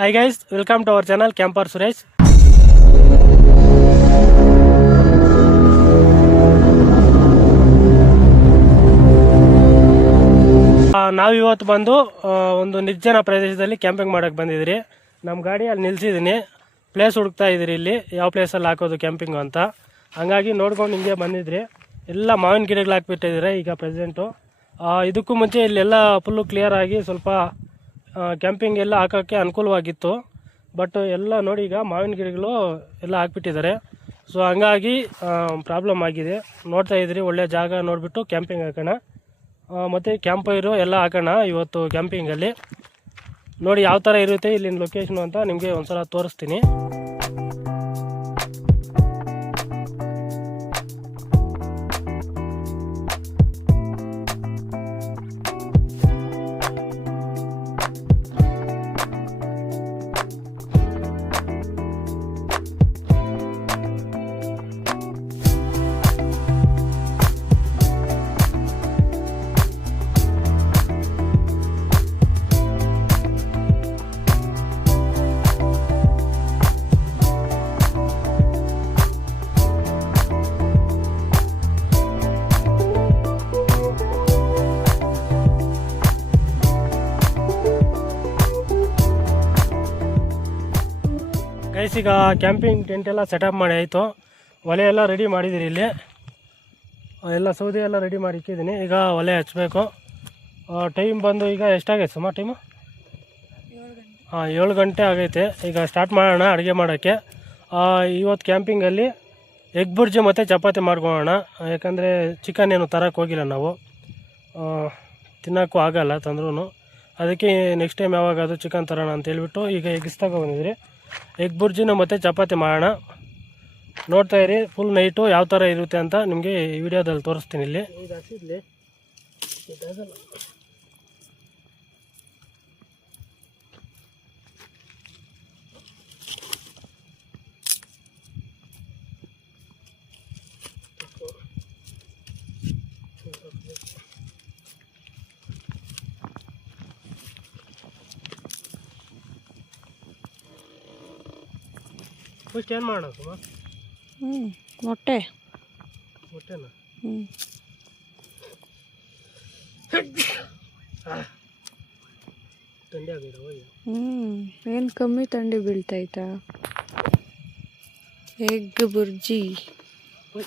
Hi guys, welcome to our channel Camper Suresh. ನಾವಿವತ್ತು ಬಂದು ಒಂದು ನಿರ್ಜನ ಪ್ರದೇಶದಲ್ಲಿ ಕ್ಯಾಂಪಿಂಗ್ ಮಾಡಕ್ಕೆ ಬಂದಿದ್ರಿ. ನಮ್ಮ ಗಾಡಿ ಅಲ್ಲಿ ನಿಲ್ಸಿದ್ದೀನಿ, ಪ್ಲೇಸ್ ಹುಡುಕ್ತಾ ಇದ್ರಿ ಇಲ್ಲಿ ಯಾವ ಪ್ಲೇಸಲ್ಲಿ ಹಾಕೋದು ಕ್ಯಾಂಪಿಂಗು ಅಂತ. ಹಂಗಾಗಿ ನೋಡ್ಕೊಂಡು ಹಿಂಗೆ ಬಂದಿದ್ರಿ. ಎಲ್ಲ ಮಾವಿನ ಗಿಡಗಳು ಹಾಕ್ಬಿಟ್ಟಿದ್ರೆ ಈಗ ಪ್ರೆಸೆಂಟು. ಇದಕ್ಕೂ ಮುಂಚೆ ಇಲ್ಲೆಲ್ಲ ಫುಲ್ಲು ಕ್ಲಿಯರ್ ಆಗಿ ಸ್ವಲ್ಪ ಕ್ಯಾಂಪಿಂಗ್ ಎಲ್ಲ ಹಾಕೋಕ್ಕೆ ಅನುಕೂಲವಾಗಿತ್ತು. ಬಟ್ ಎಲ್ಲ ನೋಡಿ ಈಗ ಮಾವಿನ ಗಿಡಗಳು ಎಲ್ಲ ಹಾಕ್ಬಿಟ್ಟಿದ್ದಾರೆ. ಸೊ ಹಂಗಾಗಿ ಪ್ರಾಬ್ಲಮ್ ಆಗಿದೆ. ನೋಡ್ತಾ ಇದ್ರಿ, ಒಳ್ಳೆ ಜಾಗ ನೋಡಿಬಿಟ್ಟು ಕ್ಯಾಂಪಿಂಗ್ ಹಾಕೋಣ, ಮತ್ತು ಕ್ಯಾಂಪ್ ಫೈರು ಎಲ್ಲ ಹಾಕೋಣ ಇವತ್ತು ಕ್ಯಾಂಪಿಂಗಲ್ಲಿ. ನೋಡಿ ಯಾವ ಥರ ಇರುತ್ತೆ ಇಲ್ಲಿನ ಲೊಕೇಶನು ಅಂತ ನಿಮಗೆ ಒಂದ್ಸಲ ತೋರಿಸ್ತೀನಿ. ಗೈಸ್, ಈಗ ಕ್ಯಾಂಪಿಂಗ್ ಟೆಂಟ್ ಎಲ್ಲ ಸೆಟಪ್ ಮಾಡಿ ಆಯಿತು. ಒಲೆ ಎಲ್ಲ ರೆಡಿ ಮಾಡಿದ್ದೀರಿ. ಇಲ್ಲಿ ಎಲ್ಲ ಸೌದೆ ಎಲ್ಲ ರೆಡಿ ಮಾಡಿ ಇಕ್ಕಿದ್ದೀನಿ. ಈಗ ಒಲೆ ಹಚ್ಚಬೇಕು. ಟೈಮ್ ಬಂದು ಈಗ ಎಷ್ಟಾಗೈತೆ ಸುಮಾರು ಟೈಮು? 7 ಗಂಟೆ ಆಗೈತೆ. ಈಗ ಸ್ಟಾರ್ಟ್ ಮಾಡೋಣ ಅಡುಗೆ ಮಾಡೋಕ್ಕೆ. ಇವತ್ತು ಕ್ಯಾಂಪಿಂಗಲ್ಲಿ ಎಗ್ ಬುರ್ಜಿ ಮತ್ತು ಚಪಾತಿ ಮಾಡ್ಕೊಳ್ಳೋಣ. ಯಾಕಂದರೆ ಚಿಕನ್ ಏನು ತರೋಕ್ಕೆ ಹೋಗಿಲ್ಲ ನಾವು, ತಿನ್ನೋಕ್ಕೂ ಆಗೋಲ್ಲ ತಂದ್ರೂ. ಅದಕ್ಕೆ ನೆಕ್ಸ್ಟ್ ಟೈಮ್ ಯಾವಾಗಾದರೂ ಚಿಕನ್ ತರೋಣ ಅಂತ ಹೇಳ್ಬಿಟ್ಟು ಈಗ ಎಗ್ಸ್ ತಗೊಬಂದಿದ್ರಿ. ಎಗ್ ಬುರ್ಜಿನ ಮತ್ತು ಚಪಾತಿ ಮಾಡೋಣ. ನೋಡ್ತಾ ಇರಿ, ಫುಲ್ ನೈಟು ಯಾವ ಥರ ಇರುತ್ತೆ ಅಂತ ನಿಮಗೆ ಈ ವಿಡಿಯೋದಲ್ಲಿ ತೋರಿಸ್ತೀನಿ. ಇಲ್ಲಿ ಇದು ಹಸಿದ್ಲಿ ಫಸ್ಟ್ ಏನು ಮಾಡೋಣ ಸುಮಾ? ಮೊಟ್ಟೆನಾ? ಥಂಡಿ ಆಗಿರೋ? ಏನು ಕಮ್ಮಿ ಥಂಡಿ ಬೀಳ್ತೈತಾ? ಎಗ್ ಬುರ್ಜಿ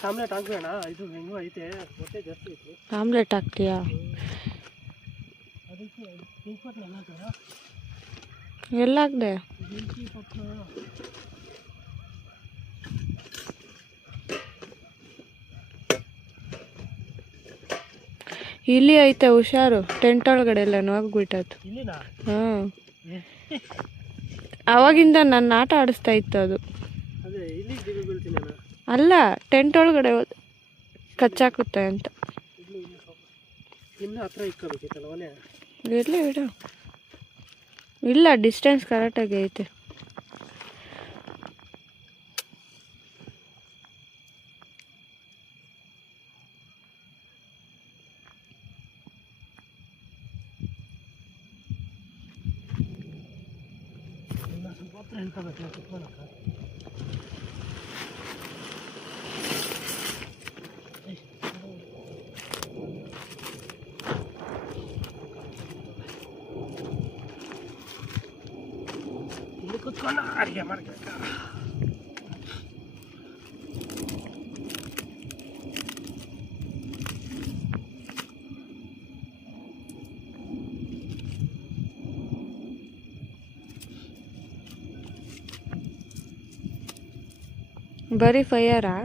ಆಮ್ಲೆಟ್ ಹಾಕ್ಬೇಡ. ಇದು ಹೆಂಗೂ ಐತೆ, ಮೊಟ್ಟೆ ಜಾಸ್ತಿ ಐತೆ. ಆಮ್ಲೆಟ್ ಹಾಕ್ತೀಯಾ? ಅದಕ್ಕೆ ಎಲ್ಲ ಹಾಕ್ದೆ? ಇಲ್ಲಿ ಐತೆ, ಹುಷಾರು. ಟೆಂಟ್ ಒಳಗಡೆ ಎಲ್ಲ ಹೋಗ್ಬಿಟ್ಟದು. ಹಾಂ, ಅವಾಗಿಂದ ನನ್ನ ಆಟ ಆಡಿಸ್ತಾ ಇತ್ತು ಅದು. ಅಲ್ಲ, ಟೆಂಟ್ ಒಳಗಡೆ ಕಚ್ಚಾಕುತ್ತೆ ಅಂತ. ಇರಲಿ ಬಿಡು. ಇಲ್ಲ, ಡಿಸ್ಟೆನ್ಸ್ ಕರೆಕ್ಟಾಗಿ ಐತೆ. ಇಲ್ಲಿ ಕುತ್ಕೊಂಡು ಅಡುಗೆ ಮಾಡ್ಬೇಕು. ಬರೀ ಫೈಯರಾ?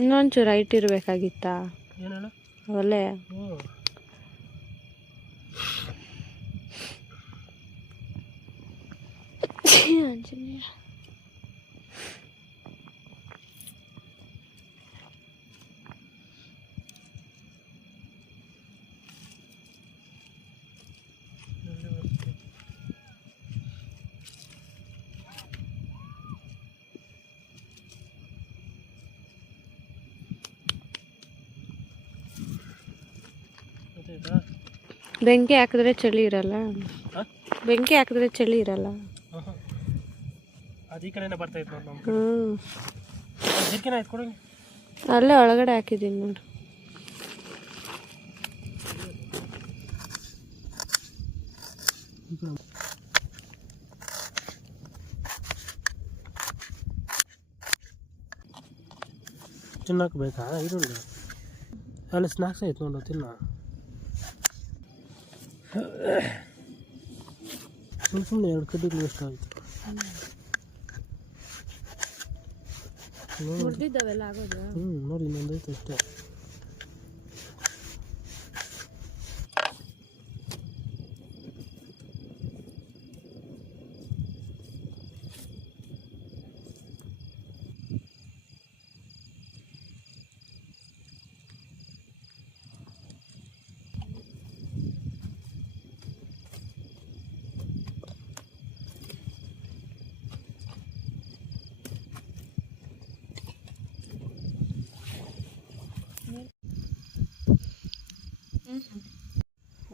ಇನ್ನೊಂಚೂರು ಹೈಟ್ ಇರಬೇಕಾಗಿತ್ತಾ ಒಲೆ? ಆಂಜನೇಯ, ಬೆಂಕಿ ಹಾಕಿದ್ರೆ ಚಳಿ ಇರಲ್ಲ. ಹಾಂ ಬೆಂಕಿ ಹಾಕಿದ್ರೆ ಚಳಿ ಇರಲ್ಲ. ಅದು ಈ ಕಡೆನೇ ಬರ್ತಾ ಇತ್ತು ನೋಡಿ ಹ್ಞೂ ನಮ್ಮ ಜಿರ್ಕಿನ ಆಯ್ತು ಕೊಡಿ. ಅಲ್ಲೇ ಒಳಗಡೆ ಹಾಕಿದ್ದೀನಿ ನೋಡು. ತಿನ್ನಕ್ಕೆ ಬೇಕಾ ಈರುಳ್ಳಿ? ಅಲ್ಲಿ ಸ್ನ್ಯಾಕ್ಸ್ ಐತೆ ನೋಡು ತಿನ್ನ. ಸುಮ್ಮನೆ 2 ಕಡ್ಡಿಗಳು ಎಷ್ಟು ಆಯಿತು. ಮುರಿದಿದ್ದಾವೆಲ್ಲ ಆಗೋದು. ನೋಡಿ ಇನ್ನೊಂದು ಐತೆ ಅಷ್ಟೇ.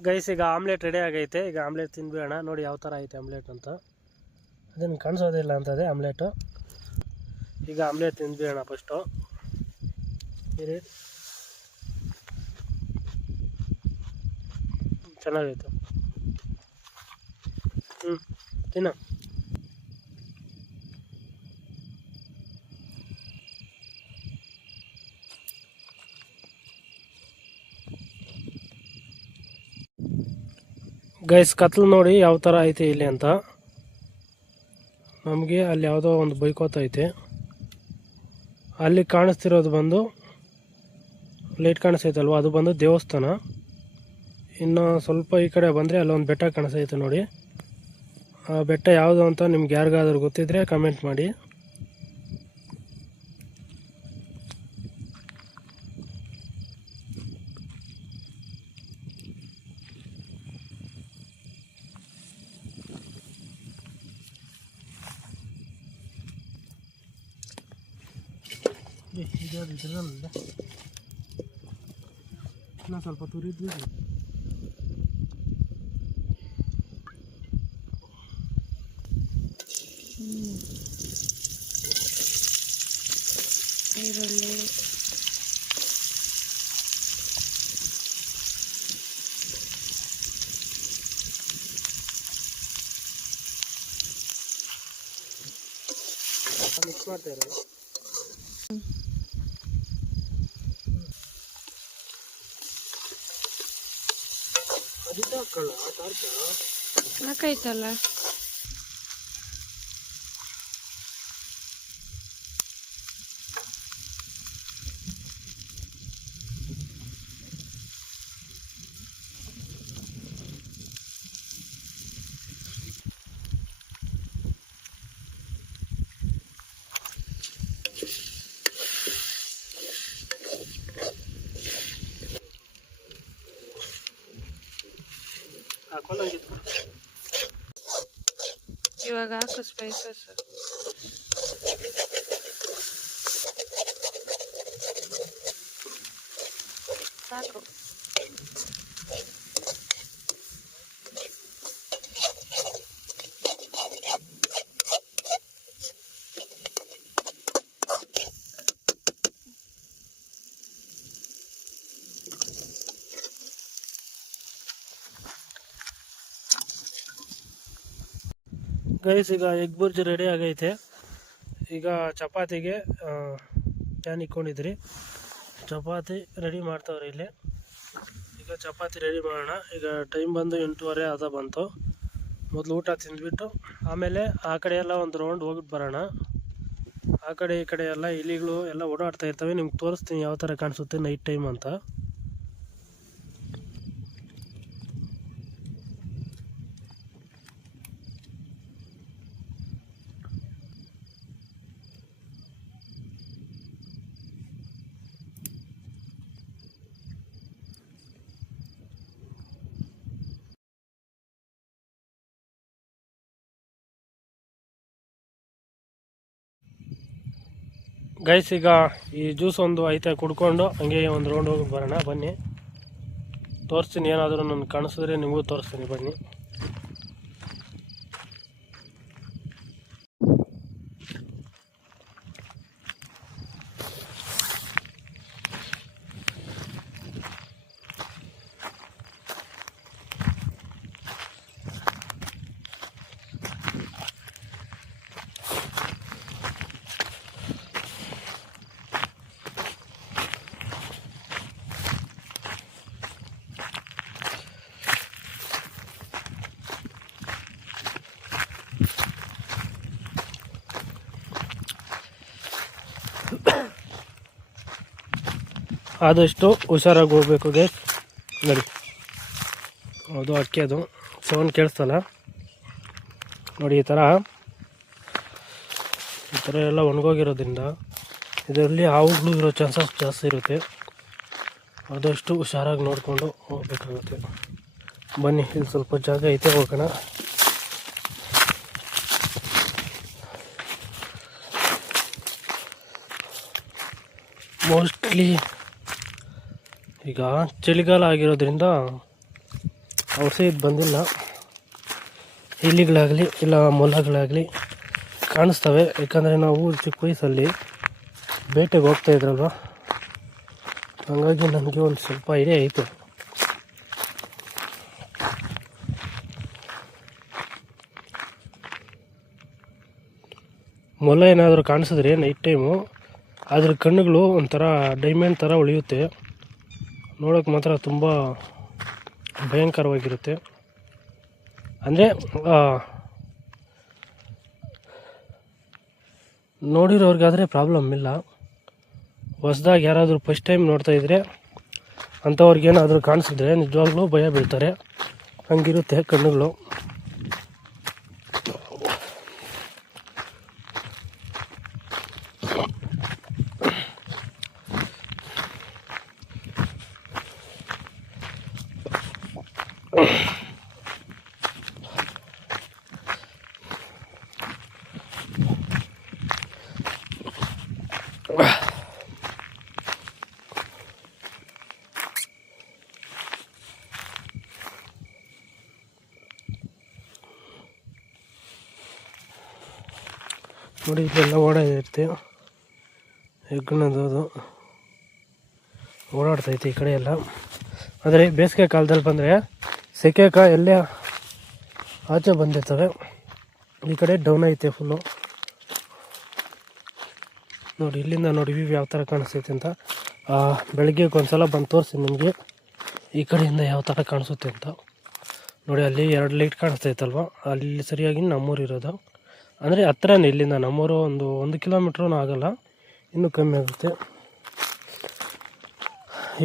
ಗೈಸ್ ಈಗ ಆಮ್ಲೆಟ್ ರೆಡಿ ಆಗೈತೆ. ಈಗ ಆಮ್ಲೆಟ್ ತಿನ್ಬೇಡ. ನೋಡಿ ಯಾವ ಥರ ಐತೆ ಆಮ್ಲೆಟ್ ಅಂತ. ಅದೇನು ಕಾಣಿಸೋದಿಲ್ಲ ಅಂತದೆ ಆಮ್ಲೆಟು. ಈಗ ಆಮ್ಲೆಟ್ ತಿನ್ಬೇಡ ಫಸ್ಟು. ಇರಿ ಚೆನ್ನಾಗೈತೆ. ತಿನ್ನ. ಗೈಸ್ ಕತ್ಲು ನೋಡಿ ಯಾವ ಥರ ಐತೆ ಇಲ್ಲಿ ಅಂತ. ನಮಗೆ ಅಲ್ಲಿ ಯಾವುದೋ ಒಂದು ಬೈಕೋತೈತೆ. ಅಲ್ಲಿ ಕಾಣಿಸ್ತಿರೋದು ಬಂದು ಲೈಟ್ ಕಾಣಿಸ್ತೈತಲ್ವ, ಅದು ಬಂದು ದೇವಸ್ಥಾನ. ಇನ್ನು ಸ್ವಲ್ಪ ಈ ಕಡೆ ಬಂದರೆ ಅಲ್ಲೊಂದು ಬೆಟ್ಟ ಕಾಣಿಸ್ತೈತೆ ನೋಡಿ. ಆ ಬೆಟ್ಟ ಯಾವುದು ಅಂತ ನಿಮ್ಗೆ ಯಾರಿಗಾದ್ರೂ ಗೊತ್ತಿದ್ರೆ ಕಮೆಂಟ್ ಮಾಡಿ. ಇನ್ನೂ ಸ್ವಲ್ಪ ತುರಿದ್ವಿ. ಈರುಳ್ಳಿ, ಮಿಕ್ಸ್ ಮಾಡ್ತಾ ಇರೋದು. ಸಾಕಾಯ್ತಲ್ಲ. ಇವಾಗ ಹಾಕು ಸ್ಪೈಸಸ್. ಸಾಕು. ಗೈಸ್ ಈಗ ಎಗ್ ಬುರ್ಜಿ ರೆಡಿ ಆಗೈತೆ. ಈಗ ಚಪಾತಿಗೆ ಪ್ಯಾನ್ ಇಕ್ಕೊಂಡಿದ್ರಿ. ಚಪಾತಿ ರೆಡಿ ಮಾಡ್ತಾವ್ರಿ ಇಲ್ಲಿ. ಈಗ ಚಪಾತಿ ರೆಡಿ ಮಾಡೋಣ. ಈಗ ಟೈಮ್ ಬಂದು 8:30 ಅದ ಬಂತು. ಮೊದಲು ಊಟ ತಿಂದ್ಬಿಟ್ಟು ಆಮೇಲೆ ಆ ಕಡೆ ಎಲ್ಲ ಒಂದು ರೌಂಡ್ ಹೋಗ್ಬಿಟ್ಟು ಬರೋಣ. ಆ ಕಡೆ ಈ ಕಡೆ ಎಲ್ಲ ಇಲಿಗಳು ಎಲ್ಲ ಓಡಾಡ್ತಾ ಇರ್ತವೆ. ನಿಮ್ಗೆ ತೋರಿಸ್ತೀನಿ ಯಾವ ಥರ ಕಾಣಿಸುತ್ತೆ ನೈಟ್ ಟೈಮ್ ಅಂತ. ಗೈಸ್ ಈಗ ಈ ಜ್ಯೂಸ್ ಒಂದು ಐತೆ ಕುಡ್ಕೊಂಡು ಹಂಗೆ ಒಂದು ರೌಂಡ್ ಹೋಗಿ ಬರೋಣ ಬನ್ನಿ. ತೋರಿಸ್ತೀನಿ, ಏನಾದರೂ ನನಗೆ ಕಾಣಿಸಿದ್ರೆ ನಿಮಗೂ ತೋರಿಸ್ತೀನಿ ಬನ್ನಿ. ಆದಷ್ಟು ಹುಷಾರಾಗಿ ಹೋಗ್ಬೇಕು ಗೈಸ್. ನೋಡಿ, ಅದು ಅಕ್ಕಿ, ಅದು ಸೌಂಡ್ ಕೇಳಿಸ್ತಲ್ಲ ನೋಡಿ. ಈ ಥರ ಎಲ್ಲ ಒಣಗೋಗಿರೋದ್ರಿಂದ ಇದರಲ್ಲಿ ಹಾವುಗಳು ಇರೋ ಚಾನ್ಸಸ್ ಜಾಸ್ತಿ ಇರುತ್ತೆ. ಆದಷ್ಟು ಹುಷಾರಾಗಿ ನೋಡಿಕೊಂಡು ಹೋಗ್ಬೇಕಾಗುತ್ತೆ. ಬನ್ನಿ, ಇಲ್ಲಿ ಸ್ವಲ್ಪ ಜಾಗ ಐತೆ, ಹೋಗೋಣ. ಮೋಸ್ಟ್ಲಿ ಈಗ ಚಳಿಗಾಲ ಆಗಿರೋದ್ರಿಂದ ಔಟ್ಸೈಡ್ ಬಂದಿಲ್ಲ. ಇಲಿಗಳಾಗಲಿ ಇಲ್ಲ ಮೊಲಗಳಾಗಲಿ ಕಾಣಿಸ್ತವೆ. ಯಾಕಂದರೆ ನಾವು ಚಿಕ್ಕ ವಯಸ್ಸಲ್ಲಿ ಬೇಟೆಗೆ ಹೋಗ್ತಾಯಿದ್ರಲ್ವ, ಹಾಗಾಗಿ ನನಗೆ ಒಂದು ಸ್ವಲ್ಪ ಐಡಿಯಾ ಐತೆ. ಮೊಲ ಏನಾದರೂ ಕಾಣಿಸಿದ್ರೆ ನೈಟ್ ಟೈಮು ಅದ್ರ ಕಣ್ಣುಗಳು ಒಂಥರ ಡೈಮಂಡ್ ಥರ ಉಳಿಯುತ್ತೆ. ನೋಡೋಕೆ ಮಾತ್ರ ತುಂಬ ಭಯಂಕರವಾಗಿರುತ್ತೆ. ಅಂದರೆ ನೋಡಿರೋರ್ಗಾದರೆ ಪ್ರಾಬ್ಲಮ್ ಇಲ್ಲ. ಹೊಸ್ದಾಗಿ ಯಾರಾದರೂ ಫಸ್ಟ್ ಟೈಮ್ ನೋಡ್ತಾಯಿದ್ರೆ ಅಂಥವ್ರಿಗೇನಾದರೂ ಕಾಣಿಸಿದ್ರೆ ನಿಜವಾಗ್ಲೂ ಭಯ ಬೀಳ್ತಾರೆ. ಹಂಗಿರುತ್ತೆ ಕಣ್ಣುಗಳು. ನೋಡಿ, ಇಲ್ಲೆಲ್ಲ ಓಡಾಡಿರುತ್ತೆ. ಹೆಗ್ಗಣದು ಅದು ಓಡಾಡ್ತೈತೆ ಈ ಕಡೆ ಎಲ್ಲ. ಆದರೆ ಬೇಸಿಗೆ ಕಾಲದಲ್ಲಿ ಬಂದರೆ ಸೆಕೆಕ ಎಲ್ಲೇ ಆಚೆ ಬಂದಿರ್ತವೆ. ಈ ಕಡೆ ಡೌನ್ ಐತೆ ಫುಲ್ಲು. ನೋಡಿ, ಇಲ್ಲಿಂದ ನೋಡಿ ವ್ಯೂ ಯಾವ ಥರ ಕಾಣಿಸ್ತೈತೆ ಅಂತ. ಬೆಳಗ್ಗೆ ಒಂದ್ಸಲ ಬಂದು ತೋರಿಸಿ ನಿಮಗೆ ಈ ಕಡೆಯಿಂದ ಯಾವ ಥರ ಕಾಣಿಸುತ್ತೆ ಅಂತ. ನೋಡಿ, ಅಲ್ಲಿ 2 ಲೈಟ್ ಕಾಣಿಸ್ತೈತಲ್ವ, ಅಲ್ಲಿ ಸರಿಯಾಗಿ ನಮ್ಮೂರು ಇರೋದು. ಅಂದರೆ ಹತ್ರನೇ ಇಲ್ಲಿಂದ ನಮ್ಮೂರು, 1 ಕಿಲೋಮೀಟ್ರೂ ಆಗೋಲ್ಲ, ಇನ್ನೂ ಕಮ್ಮಿ ಆಗುತ್ತೆ.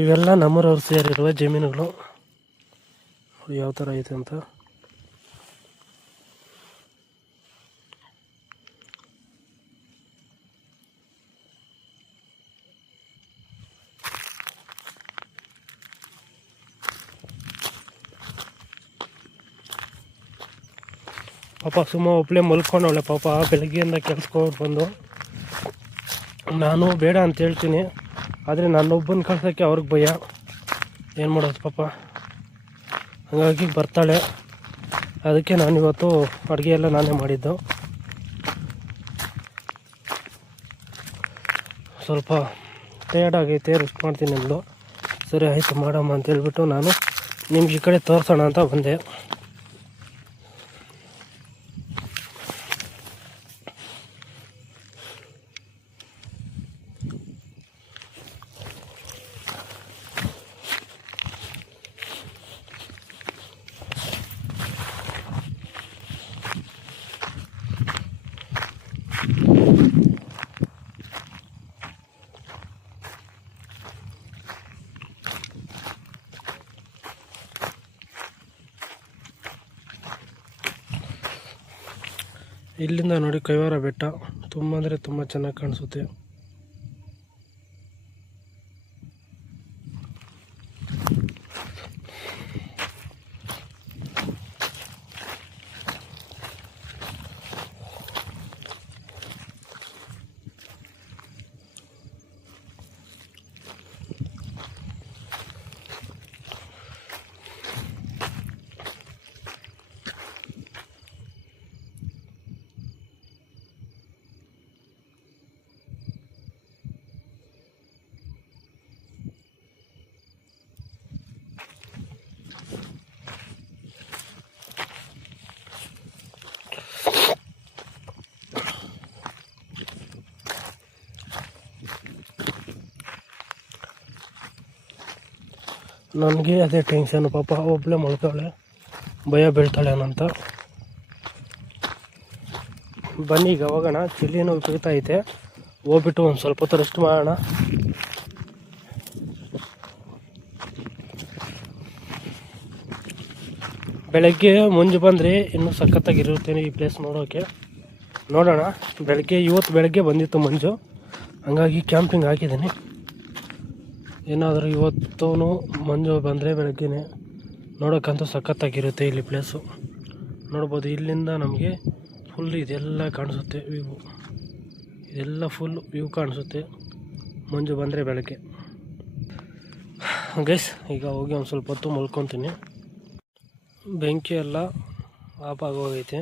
ಇವೆಲ್ಲ ನಮ್ಮೂರವ್ರು ಸೇರಿರುವ ಜಮೀನುಗಳು. ಯಾವ ಥರ ಐತೆ ಅಂತ. ಪಾಪ ಸುಮ್ಮ ಒಬ್ಬಳೇ ಮಲ್ಕೊಂಡವಳೆ ಪಾಪ. ಬೆಳಗ್ಗೆಯಿಂದ ಕೆಲ್ಸಕ್ಕೆ ಬಂದು ನಾನು ಬೇಡ ಅಂತ ಹೇಳ್ತೀನಿ, ಆದರೆ ನನ್ನೊಬ್ಬನ ಕಳ್ಸೋಕ್ಕೆ ಅವ್ರಿಗೆ ಭಯ. ಏನು ಮಾಡೋದು ಪಾಪ, ಹಾಗಾಗಿ ಬರ್ತಾಳೆ. ಅದಕ್ಕೆ ನಾನಿವತ್ತು ಅಡುಗೆ ಎಲ್ಲ ನಾನೇ ಮಾಡಿದ್ದು. ಸ್ವಲ್ಪ ಟಯರ್ಡ್ ಆಗೈತೆ, ರೆಸ್ಟ್ ಮಾಡ್ತೀನಿ ಅಂದು. ಸರಿ ಆಯಿತು ಮಾಡಮ್ಮ ಅಂತ ಹೇಳ್ಬಿಟ್ಟು ನಾನು ನಿಮ್ಗೆ ಈ ಕಡೆ ತೋರಿಸೋಣ ಅಂತ ಬಂದೆ. ಇಲ್ಲಿಂದ ನೋಡಿ ಕೈವಾರ ಬೆಟ್ಟ ತುಂಬ ಅಂದರೆ ತುಂಬ ಚೆನ್ನಾಗಿ ಕಾಣಿಸುತ್ತೆ. ನನಗೆ ಅದೇ ಟೆನ್ಷನ್, ಪಾಪ ಒಬ್ಬಳೇ ಮಲ್ತಾಳೆ, ಭಯ ಬೀಳ್ತಾಳೇನಂತ. ಬನ್ನಿ ಈಗ ಹೋಗೋಣ. ಚಿಲ್ಲಿನೂ ಉಪಯುಕ್ತ ಐತೆ, ಹೋಗ್ಬಿಟ್ಟು ಒಂದು ಸ್ವಲ್ಪ ಹೊತ್ತು ರೆಸ್ಟ್ ಮಾಡೋಣ. ಬೆಳಗ್ಗೆ ಮಂಜು ಬಂದರೆ ಇನ್ನೂ ಸಖತ್ತಾಗಿರುತ್ತೇನೆ ಈ ಪ್ಲೇಸ್ ನೋಡೋಕ್ಕೆ. ನೋಡೋಣ. ಇವತ್ತು ಬೆಳಗ್ಗೆ ಬಂದಿತ್ತು ಮಂಜು, ಹಂಗಾಗಿ ಕ್ಯಾಂಪಿಂಗ್ ಹಾಕಿದ್ದೀನಿ. ಏನಾದರೂ ಇವತ್ತೂ ಮಂಜು ಬಂದರೆ ಬೆಳಗ್ಗೆನೇ ನೋಡೋಕ್ಕಂತೂ ಸಖತ್ತಾಗಿರುತ್ತೆ ಇಲ್ಲಿ ಪ್ಲೇಸು. ನೋಡ್ಬೋದು, ಇಲ್ಲಿಂದ ನಮಗೆ ಫುಲ್ ಇದೆಲ್ಲ ಕಾಣಿಸುತ್ತೆ ವ್ಯೂ, ಇದೆಲ್ಲ ಫುಲ್ ವ್ಯೂ ಕಾಣಿಸುತ್ತೆ ಮಂಜು ಬಂದರೆ ಬೆಳಗ್ಗೆ. ಗೈಸ್, ಈಗ ಹೋಗಿ ಒಂದು ಸ್ವಲ್ಪ ಹೊತ್ತು ಮಲ್ಕೊತೀನಿ. ಬೆಂಕಿ ಎಲ್ಲ ಆಫ್ ಆಗೋಗೈತೆ,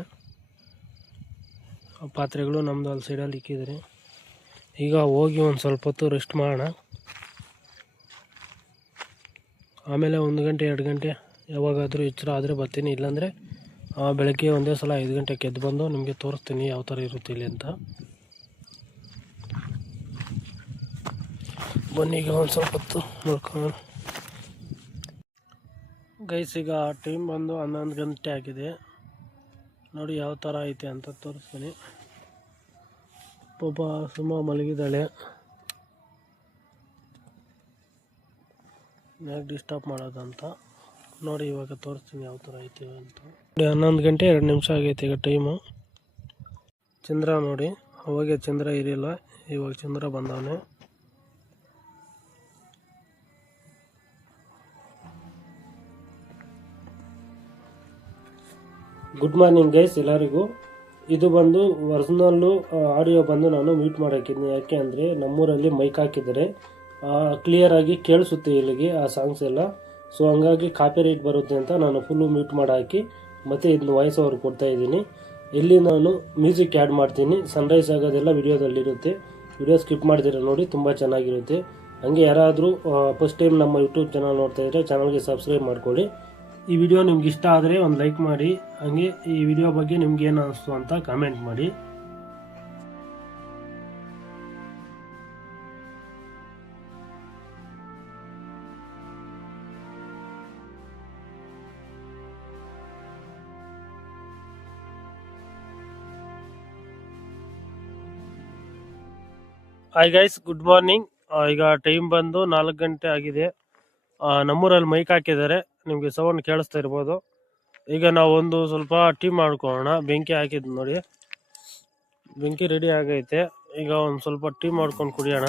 ಪಾತ್ರೆಗಳು ನಮ್ಮದು ಅಲ್ಲಿ ಸೈಡಲ್ಲಿ ಇಕ್ಕಿದ್ದಾರೆ. ಈಗ ಹೋಗಿ ಒಂದು ಸ್ವಲ್ಪ ಹೊತ್ತು ರೆಸ್ಟ್ ಮಾಡೋಣ. ಆಮೇಲೆ 1 ಗಂಟೆ 2 ಗಂಟೆ ಯಾವಾಗಾದರೂ ಎಚ್ಚರ ಆದರೆ ಬರ್ತೀನಿ. ಇಲ್ಲಾಂದರೆ ಬೆಳಗ್ಗೆ ಒಂದೇ ಸಲ 5 ಗಂಟೆಗೆ ಎದ್ದು ಬಂದು ನಿಮಗೆ ತೋರಿಸ್ತೀನಿ ಯಾವ ಥರ ಇರುತ್ತೆ ಇಲ್ಲಿ ಅಂತ. ಬನ್ನಿ ಈಗ ಒಂದು ಸ್ವಲ್ಪ ಹೊತ್ತು ನೋಡ್ಕೊಳ್ಳೋಣ. ಗೈಸ್, ಈಗ ಟೈಮ್ ಬಂದು 11 ಗಂಟೆ ಆಗಿದೆ. ನೋಡಿ ಯಾವ ಥರ ಐತೆ ಅಂತ ತೋರಿಸ್ತೀನಿ. ಪಾಪ ಸುಮ್ಮ ಮಲಗಿದ್ದಾಳೆ, ಯಾಕೆ ಡಿಸ್ಟರ್ಬ್ ಮಾಡೋದಂತ. ನೋಡಿ ಇವಾಗ ತೋರಿಸ್ತೀನಿ ಯಾವ ಥರ ಐತೆ ಅಂತ. 11 ಗಂಟೆ 2 ನಿಮಿಷ ಆಗೈತೆ ಈಗ ಟೈಮು. ಚಂದ್ರ ನೋಡಿ, ಅವಾಗೆ ಚಂದ್ರ ಇರಲಿಲ್ಲ, ಇವಾಗ ಚಂದ್ರ ಬಂದವನೆ. ಗುಡ್ ಮಾರ್ನಿಂಗ್ ಗೈಸ್ ಎಲ್ಲರಿಗೂ. ಇದು ಬಂದು ಒರಿಜಿನಲ್ಲು ಆಡಿಯೋ ಬಂದು ನಾನು ಮ್ಯೂಟ್ ಮಾಡಾಕಿದ್ದೀನಿ. ಯಾಕೆ ಅಂದರೆ ನಮ್ಮೂರಲ್ಲಿ ಮೈಕ್ ಹಾಕಿದ್ದಾರೆ, ಕ್ಲಿಯರಾಗಿ ಕೇಳಿಸುತ್ತೆ ಇಲ್ಲಿಗೆ ಆ ಸಾಂಗ್ಸ್ ಎಲ್ಲ. ಸೊ ಹಂಗಾಗಿ ಕಾಪಿ ರೈಟ್ ಬರುತ್ತೆ ಅಂತ ನಾನು ಫುಲ್ಲು ಮ್ಯೂಟ್ ಮಾಡಿ ಹಾಕಿ ಮತ್ತು ಇದನ್ನ ವಾಯ್ಸ್ ಓವರ್ ಕೊಡ್ತಾ ಇದ್ದೀನಿ. ಇಲ್ಲಿ ನಾನು ಮ್ಯೂಸಿಕ್ ಆ್ಯಡ್ ಮಾಡ್ತೀನಿ. ಸನ್ರೈಸ್ ಆಗೋದೆಲ್ಲ ವಿಡಿಯೋದಲ್ಲಿರುತ್ತೆ, ವಿಡಿಯೋ ಸ್ಕಿಪ್ ಮಾಡ್ತೀರ ನೋಡಿ, ತುಂಬ ಚೆನ್ನಾಗಿರುತ್ತೆ. ಹಂಗೆ ಯಾರಾದರೂ ಫಸ್ಟ್ ಟೈಮ್ ನಮ್ಮ ಯೂಟ್ಯೂಬ್ ಚಾನಲ್ ನೋಡ್ತಾ ಇದ್ದರೆ ಚಾನಲ್ಗೆ ಸಬ್ಸ್ಕ್ರೈಬ್ ಮಾಡ್ಕೊಳ್ಳಿ. ಈ ವಿಡಿಯೋ ನಿಮ್ಗೆ ಇಷ್ಟ ಆದರೆ ಒಂದು ಲೈಕ್ ಮಾಡಿ, ಹಾಗೆ ಈ ವಿಡಿಯೋ ಬಗ್ಗೆ ನಿಮ್ಗೆ ಏನು ಅನಿಸ್ತು ಅಂತ ಕಾಮೆಂಟ್ ಮಾಡಿ. Hi guys, good morning. ಈಗ ಟೈಮ್ ಬಂದು 4 ಗಂಟೆ ಆಗಿದೆ. ನಮ್ಮೂರಲ್ಲಿ ಮೈಕ್ ಹಾಕಿದ್ದಾರೆ, ನಿಮಗೆ ಸೌಂಡ್ ಕೇಳಿಸ್ತಾ ಇರ್ಬೋದು. ಈಗ ನಾವು ಒಂದು ಸ್ವಲ್ಪ ಟೀ ಮಾಡ್ಕೊಳ್ಳೋಣ. ಬೆಂಕಿ ಹಾಕಿದ್ದು ನೋಡಿ, ಬೆಂಕಿ ರೆಡಿ ಆಗೈತೆ. ಈಗ ಒಂದು ಸ್ವಲ್ಪ ಟೀ ಮಾಡ್ಕೊಂಡು ಕುಡಿಯೋಣ.